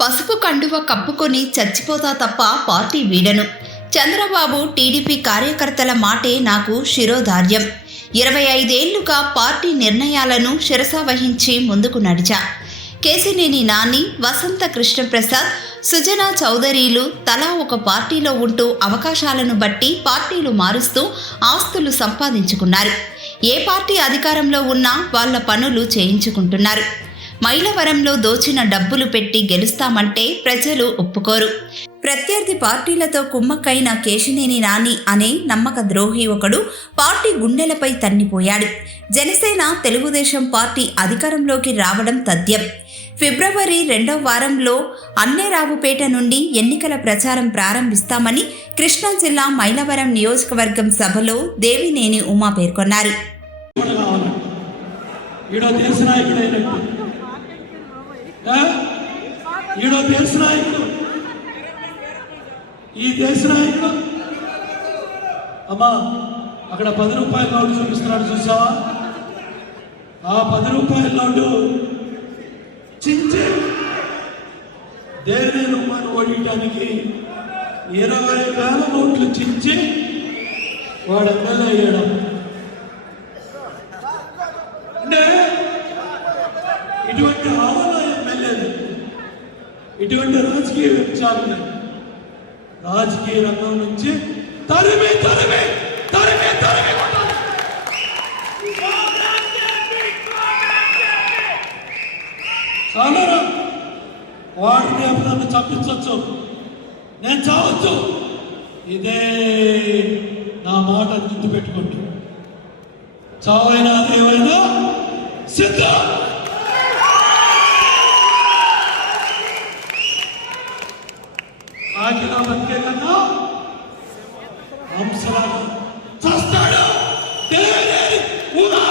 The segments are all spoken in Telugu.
పసుపు కండువ కప్పుకొని చచ్చిపోతా తప్ప పార్టీ వీడను. చంద్రబాబు టీడీపీ కార్యకర్తల మాటే నాకు శిరోధార్యం. 25 ఏళ్లుగా పార్టీ నిర్ణయాలను శిరసావహించి ముందుకు నడిచా. కేశినేని నాని, వసంత కృష్ణప్రసాద్, సుజనా చౌదరీలు తలా ఒక పార్టీలో ఉంటూ అవకాశాలను బట్టి పార్టీలు మారుస్తూ ఆస్తులు సంపాదించుకున్నారు. ఏ పార్టీ అధికారంలో ఉన్నా వాళ్ళ పనులు చేయించుకుంటున్నారు. మైలవరంలో దోచిన డబ్బులు పెట్టి గెలుస్తామంటే ప్రజలు ఒప్పుకోరు. ప్రత్యర్థి పార్టీలతో కుమ్మక్కైన కేశినేని నాని అనే నమ్మక ద్రోహి ఒకడు పార్టీ గుండెలపై తన్నిపోయాడు. జనసేన, తెలుగుదేశం పార్టీ అధికారంలోకి రావడం తథ్యం. ఫిబ్రవరి 2వ వారంలో అన్నేరావుపేట నుండి ఎన్నికల ప్రచారం ప్రారంభిస్తామని కృష్ణా జిల్లా మైలవరం నియోజకవర్గం సభలో దేవినేని ఉమా పేర్కొన్నారు. ఈ దేశ నాయకుడు అమ్మా అక్కడ 10 రూపాయల నోటు చూపిస్తున్నాడు, చూసావా? ఆ 10 రూపాయల నోటు చించి దేవినేని ఉమాను ఓడించడానికి 20,000 నోట్లు చించి వాడు ఎమ్మెల్యే అయ్యాడు. అంటే ఇటువంటి ఆవరణ ఎమ్మెల్యేలు, ఇటువంటి రాజకీయ విచారణ రాజకీయ రంగం నుంచి తరిమి తరిమి తరిమి తరిమి చాలా వాడిని ఎప్పుడన్నా చంపించవచ్చు, నేను చావచ్చు. ఇదే నా మాట గుర్తు పెట్టుకుంటూ చావైనా ఏమైనా సిద్ధం. ఆకిలా బతికే కన్నా హంసలాగా చస్తాడు దేవినేని ఉమా.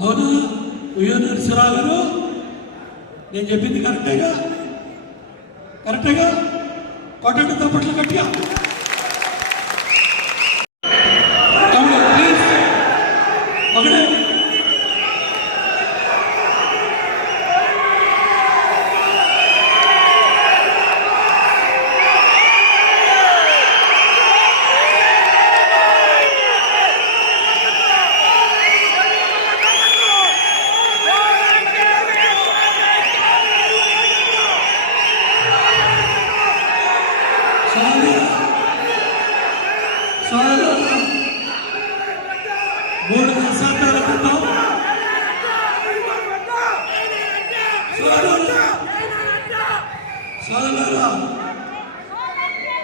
అవునా నరసరావు గారు, నేను చెప్పింది కరెక్టేగా? కరెక్టేగా? కొట్టండి తప్పట్లు గట్టిగా.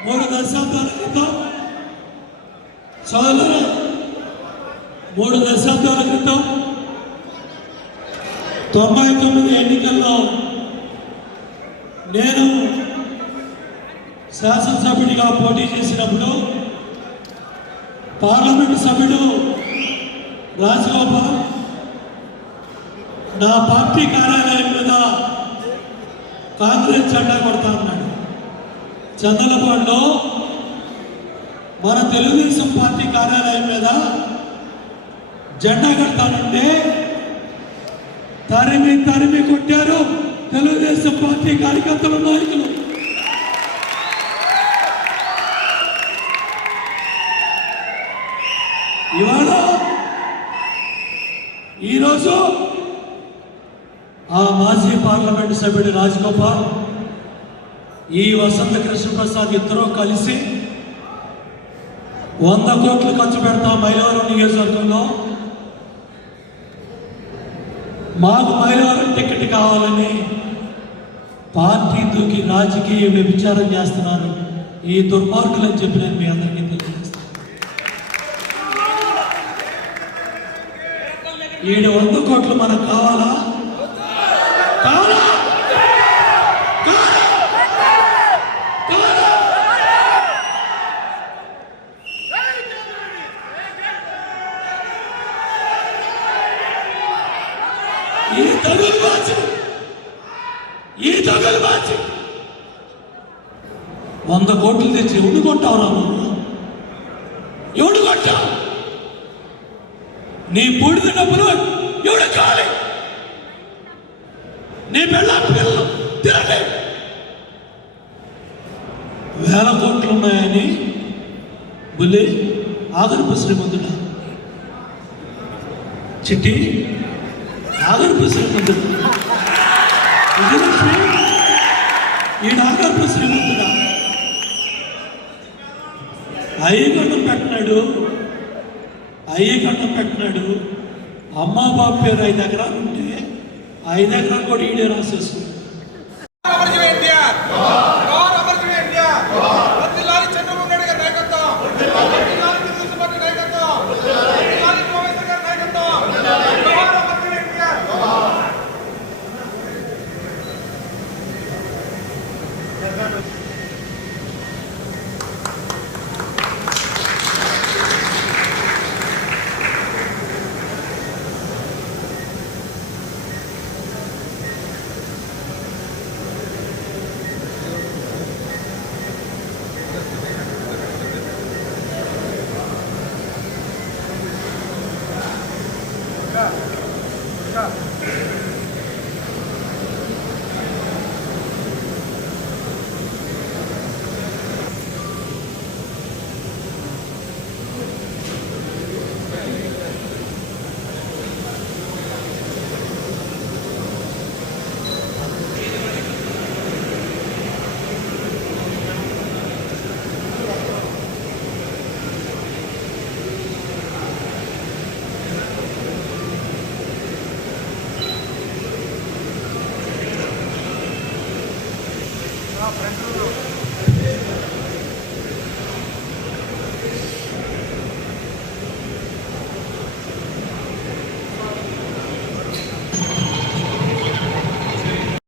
మూడు దశాబ్దాల క్రితం మూడు దశాబ్దాల క్రితం 99 ఎన్నికల్లో నేను శాసనసభ్యుడిగా పోటీ చేసినప్పుడు పార్లమెంటు సభ్యుడు రాజగోపాల్ నా పార్టీ కార్యాలయం మీద కాంగ్రెస్ జెండా కొడతా ఉన్నాడు. చందలపాడులో మన తెలుగుదేశం పార్టీ కార్యాలయం మీద జెండా కడతానంటే తరిమి తరిమి కొట్టారు తెలుగుదేశం పార్టీ కార్యకర్తల నాయకులు. ఇవాళ ఈరోజు ఆ మాజీ పార్లమెంటు సభ్యుడు రాజగోపాల్, ఈ వసంత కృష్ణప్రసాద్ ఇద్దరూ కలిసి 100 కోట్లు ఖర్చు పెడతాం మైలవరం నియోజకవర్గంలో. మాకు మైలవరం టికెట్ కావాలని పార్టీ దూకి రాజకీయ వ్యభిచారం చేస్తున్నారు ఈ దుర్మార్గులని చెప్పి నేను మీ అందరికీ తెలియజేస్తాను. 700 కోట్లు మనకు కావాలా? కావాలా? ఈ తగలు మార్చి 100 కోట్లు తెచ్చి ఉండుకుంటావురా నువ్వు? కొట్టా నీ బూడిద డబ్బులు ఎవడ కావాలి నీ పిల్లలు తిరగలే వేల కోట్లు ఉన్నాయని బుల్లి ఆగర్భ శ్రీమంతుడా చిట్టి ఆగర్భ శ్రీమంతుడు విజయలక్ష్మి ఈయన ఆగర్భ శ్రీమంతుడా అయ్యగండం పెట్టినాడు అమ్మా బాబు పేరు 5 ఎకరాలు ఉంటే 5 ఎకరాలు కూడా ఈడే రాసేసుకున్నాడు